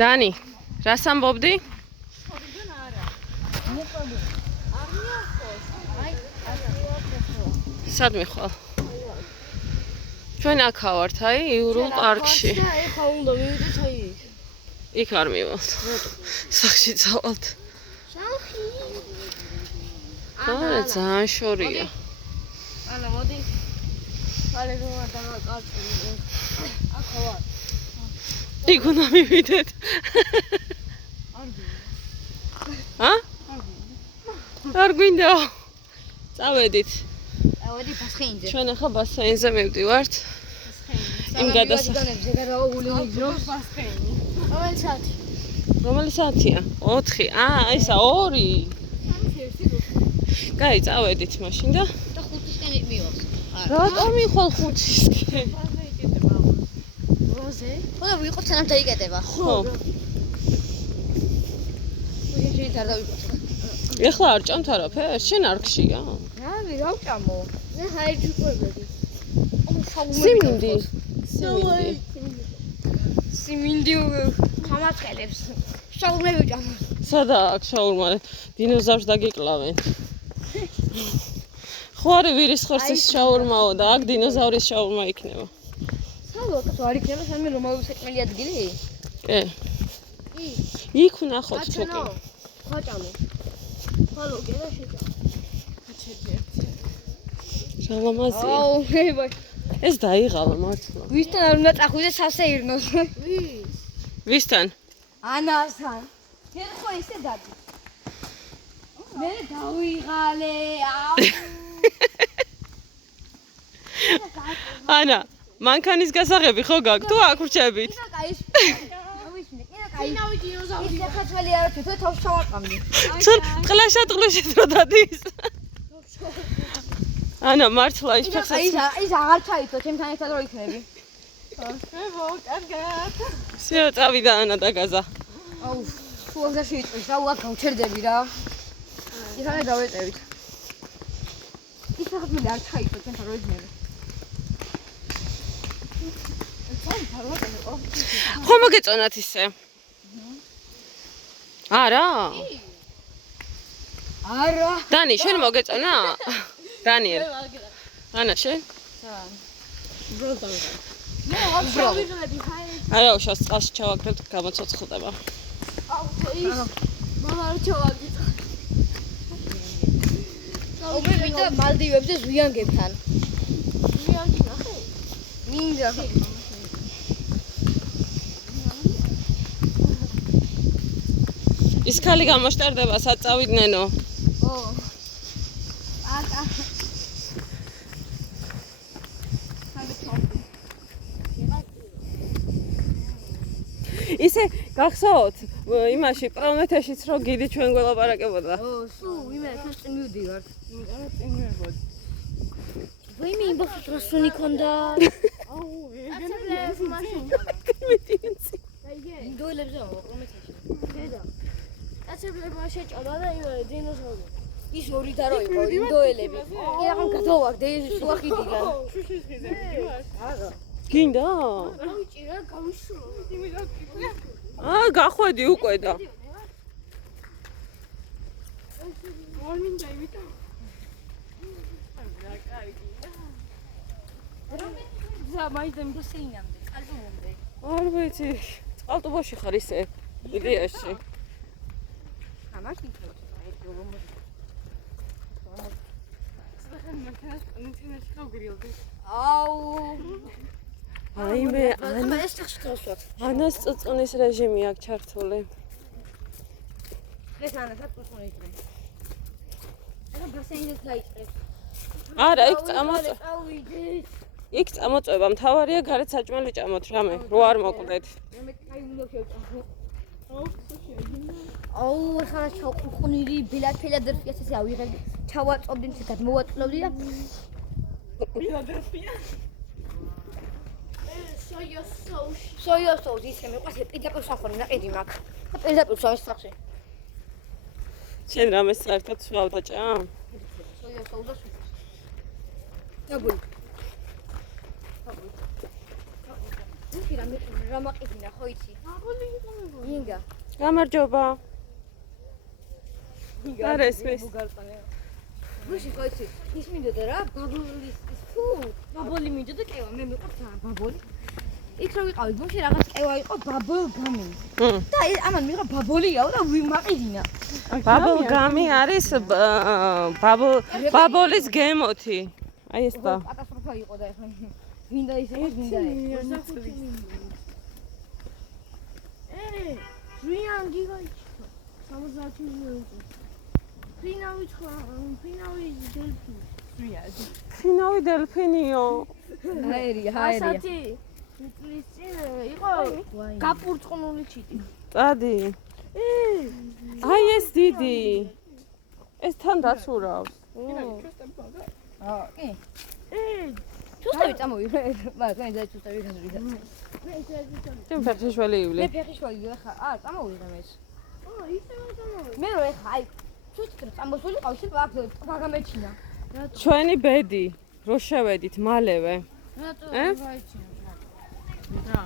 Dani, რას ამბობდი? სად მიხვალ? ჩვენ აქ ვართ, აი, იურულ პარკში. ეხა უნდა მივიდეთ აი იქ. იქ არ მივალთ. სახში წავალთ. სახში. არა, ძალიან შორია. ანა, მოდი. მალე რომ დაგაკარწული. აქ ვარ. იქ უნდა მივიდეთ. ა? არ გვინდა. წავედით. ავედი ბასხეინზე. ჩვენ ახლა ბასეინზე მივდივართ. იმ გადასახადებზე გარაული ვიძრობს ბასხეინი. რომელი საათი? რომელი საათია? 4. ესა 2. კაი, წავედით მაშინ და 5-ისკენ მივავს. რატომ მიხვალ 5-ისკენ? როზე? ხო, ვიყო თანამ დაიკეტება. ხო. შენ არ დავიწყო. ეხლა არ ჭამთ არაფერს? შენ არ გშია? რავი, რა ვჭამო? მე ჰაიჯი ყვებოდი. სიმინდი. სიმინდი ხამაწყელებს. შაურმა ვიჭამო. სადა აქ შაურმა? დინოზავრს დაგიკლავენ. ხო არის ვირის ხორცის შაურმაო და აქ დინოზავრის შაურმა იქნება. სალო, არ იქნება სამი რომაული საჭმელი ადგილი? კი. იქ ვნახოთ თუკი. ხაჭამო. ხალო, გედა შეჭამ. შალამაზია. აუ, მე ეს დაიღალა მართლა. ვისთან არ უნდა წახვიდე სასეირნოს? ვისთან? ანასთან. შენ ხო ისე დადი. მე დავიღალე. აუ. ანა, მანქანის გასაღები ხო გაქვს თუ აქ ვრჩებით? ისა კაი. დავიშნე. ისა კაი. ნავი დინოზავრი. ის ხაცველი არ აქვს, თუ თავს ჩავაყამდი. წყლაშა ტყლუში დრო დადის. ანა, მართლა ის ფეხსაც. ის აღარ ჩაიცო, ჩემთან ერთად რო იქნები. კარგად. სიო, წავიდა ანა და გაზა. აუ, თუ აღარ შეიწვის, რა უა გავჩერდები რა. ისაა დავეწევით. ის ფეხად მე არ ჩაიცო, ჩემთან რო იქნები. ხო მოგეწონათ ისე? არა? არა. დანი, შენ მოგეწონა? დანიელ. ანა, შენ? არა, უშავს წყალში ჩავაგდებთ, გამოცოცხლდება. მამა არ ჩავაგიტა. ობე ვიდა მალდივებზე ზვიანგებთან. ზვიანგი ნახე? მინდა. ის ხალი გამოშტერდება, სად წავიდნენ?ო? ო. აკა. ისე გახსოვთ იმაში პრომეთეშიც რო გიდი ჩვენ გველაპარაკებოდა? ო, სულ იმე ხან წინ მივდივართ. იმიტომ წინ მივეღოთ. ვინმე იმბოხს რასუნი ქონდა? აუ, ეგენია მაშინ. მეტინცი. ინდოელებზე პრომეთეში. დედა. კაცებლებმა შეჭამა და იმე დინოზავრი. ის ორი და რო იყო ინდოელები. იღან გადავაგდე სუახიდიდან. შუშის ხიზე იმას? არა. გინდა? გავიჭირა, გავისრულო. გახვედი უკვე და. არ მინდა იმიტო. ზა მაინდა ბასეინამდე, წყალტუბომდე. არ ვიცი, წყალტუბოში ხარ ისე იდეაში. ამაში იქნება ეს რომელი. სახლენ მანქანას პანინცინაში გავგრილდი. აუ. აიმე, ანა ეს ხსოვსოთ. ანას წოწონის რეჟიმი აქვს ჩართული. ეს ანასაც წოწონის რეჟიმი. ეს ბასეინზე დაიწყებს. არა, იქ წამოწვა. იქ წამოწვება, მთავარია გარეთ საჭმელი ჭამოთ რამე, რო არ მოკვდეთ. მე კაი უნდა შევჭამო. აუ, ხარა ჩაყუნირი ბილათელადერფიას ესე ავიღებ. ჩავაწობდი ცეკად მოვაწლოვდი და ბილადერფია. სოია სოუსი ისე მეყვას პირდაპირ სახონი ნაყიდი მაქვს. პირდაპირ სამის სახში. შენ რამეს საერთოდ სვავ დაჭამ? სოია სოუსა სუპერს. დაბული. უთი რა მაყიდინა ხო იცი? ინგა. გამარჯობა. არა ესმის. გუში ხო იცი? ის მინდოდა რა ბაბოლის ფუ ბაბოლი მინდოდა კევა მე მეყავთ ბაბოლი. იქ რო ვიყავი გუში რაღაც კევა იყო ბაბოლ გამი. და ამან მიღა ბაბოლიაო და ვიმაყიდინა. ბაბოლ გამი არის ბაბოლის გემოთი. აი ეს და. კატასტროფა იყო და ეხლა მინდა ისე მინდა. ზვიან გიგაიჩო 70 მილიონი. ფინავი დელფინი. ფინავი დელფინიო. ჰაერია. ასათი წლის წინ იყო გაპურწყნული ჩიტი. წადი. აი ეს დიდი. ეს თან დაცურავს. კი. ჩუსტები წამოვიდა. მაგრამ ეს ჩუსტები გაზრიდა. ჩემ ფეხიშველი მე ივლი. ფეხიშველი ხა. წამოვიდა მე ეს. ისევ წამოვიდა. მე რო ეხა აი ჩუსტები წამოსულიყავ შე ვაგამეჩინა. ჩვენი ბედი რო შევედით მალევე. რატო ე? გაიჩინა? რა?